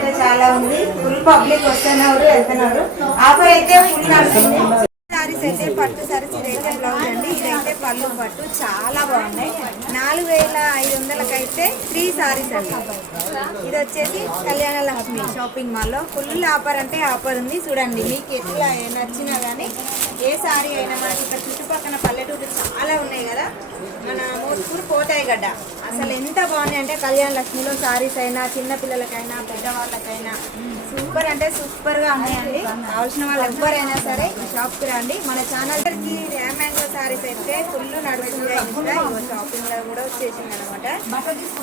అంటే చాలా ఉంది. ఫుల్ పబ్లిక్ వస్తున్నారు వెళ్తున్నారు. ఆఫర్ అయితే ఫుల్ నడుస్తుంది. సారీస్ అయితే పట్టు సారీస్, ఇదైతే బ్లౌజ్ అండి, ఇదైతే పళ్ళు పట్టు చాలా బాగున్నాయి. 4500కి అయితే 3 సారీస్ అండి. ఇది వచ్చేసి కళ్యాణ లక్ష్మి షాపింగ్ మాల్లో ఫుల్ ఆఫర్ అంటే ఆఫర్ ఉంది. చూడండి మీకు ఎట్లా నచ్చినా కానీ ఏ సారీ అయినా మనకి ఇక్కడ చుట్టుపక్కల పల్లెటూరు చాలా ఉన్నాయి కదా, మన మోత్కూరు కోటాయిగడ్డ అసలు ఎంత బాగున్నాయి అంటే కళ్యాణ లక్ష్మిలో సారీస్ అయినా చిన్నపిల్లలకైనా పెద్దవాళ్ళకైనా సూపర్ అంటే సూపర్గా ఉన్నాయండి. కావాల్సిన వాళ్ళు ఎవరైనా సరే షాప్కి రండి. మన ఛానల్కి మ్యాంగో సారీస్ అయితే ఫుల్ నడుస్తుంది. ఇంకా షాపింగ్లో కూడా వచ్చేసింది అనమాట.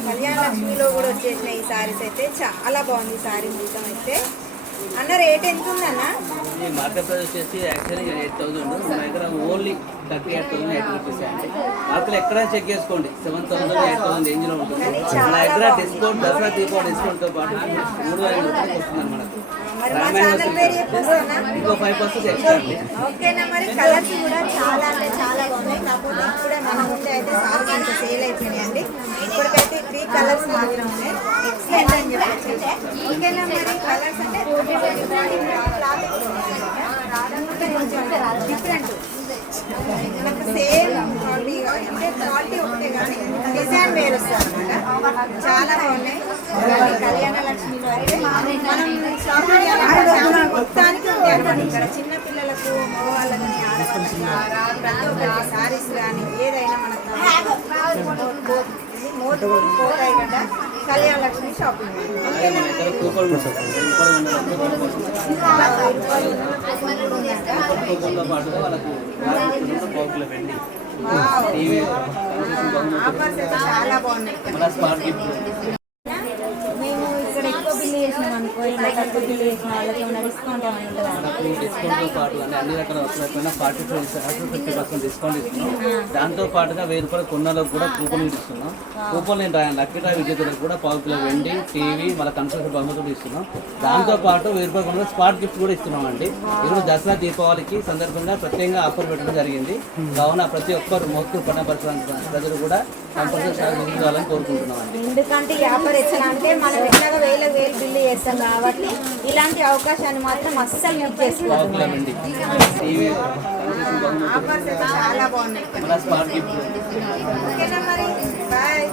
కళ్యాణ లక్ష్మిలో కూడా వచ్చేసిన ఈ సారీస్ అయితే చాలా బాగుంది. ఈ సారీ మొత్తం అయితే అన్న రేట్ ఎంత ఉందన్న? ఈ మార్కెట్ ప్రైస్ వచ్చేసి యాక్చువల్లీ 8000 మన దగ్గర ఓన్లీ 38,000 రూపీస్ అండి. మార్కెట్లో ఎక్కడ చెక్ చేసుకోండి 7,000 8,000 రేంజ్లో ఉంటుంది. మన దగ్గర డిస్కౌంట్ దసరా దీపావళి డిస్కౌంట్తో పాటు 3,000 రూపాయలు వస్తుంది మనకు. ఇంకో 5% ఎక్స్ట్రా అండి. ఓకేనా. మరి కలర్స్ కూడా చాలా అంటే చాలా బాగున్నాయి. కాకపోతే ఇప్పుడే మన ముందు అయితే సారీ అంత సేల్ అయిపోయినాయండి. ఇప్పటికైతే 3 కలర్స్ మాత్రం ఉన్నాయి. ఎక్సలెంట్ అని చెప్పచ్చు. ఓకేనా. మరి కలర్స్ అంటే డిఫరెంట్ మనకు సేమ్ క్వాలిటీ అంటే క్వాలిటీ ఒకటే కానీ డిజైన్ వేరు వస్తుంది అనమాట. చాలా బాగున్నాయి. కళ్యాణ లక్ష్మిలో అయితే మనం షాపింగ్ మొత్తానికి ఉంది. ఇక్కడ చిన్న పిల్లలకు మగవాళ్ళకి ఆడవాళ్ళకి ప్రతి ఒక్కరికి సారీస్ కానీ ఏదైనా మనకు మోత్కూరు కోటాయిగడ్డ కళ్యాణ లక్ష్మి షాపింగ్. ఆఫర్స్ అయితే చాలా బాగున్నాయి. మేము ఇక్కడ ఎక్కువ బిల్లు చేసినాం అనుకో, ఇట్లా తక్కువ బిల్లు చేసిన వాళ్ళకి ఏమైనా డిస్కౌంట్ ఏమైనా ఉంటుందా? డిస్కౌంట్ పాటు అన్ని రకాల వస్తువులపైన 40-50% డిస్కౌంట్ ఇస్తున్నాం. దాంతో పాటుగా 1000 రూపాయల కొన్నాళ్ళకు కూడా కూపన్ ఇస్తున్నాం. కూపన్ నేను లక్కీ డ్రా విజేతలకు కూడా 1/4 కిలో వెండి, టీవీ, మన కన్స్ట్రక్షన్ బహుమతులు ఇస్తున్నాం. దాంతో పాటు 1000 రూపాయల కొన్న స్పాట్ గిఫ్ట్ కూడా ఇస్తున్నాం అండి. ఈరోజు దసరా దీపావళికి సందర్భంగా ప్రత్యేకంగా ఆఫర్ పెట్టడం జరిగింది. కావున ప్రతి ఒక్కరు మోత్కూరు పట్టణ పరిసర ప్రజలు కూడా కంపల్సరీ కావాలని కోరుకుంటున్నాం అండి. ఎందుకంటే ఈ ఆఫర్ ఎట్లా అంటే మనం ఎట్లాగా 1000 బిల్లు చేస్తాం కాబట్టి ఇలాంటి అవకాశాన్ని మాత్రం అస్సలు యూజ్ చేసుకోవాలి. ఆఫర్స్ అయితే చాలా బాగున్నాయి. Spot gift. ఓకేనా మరి బాయ్.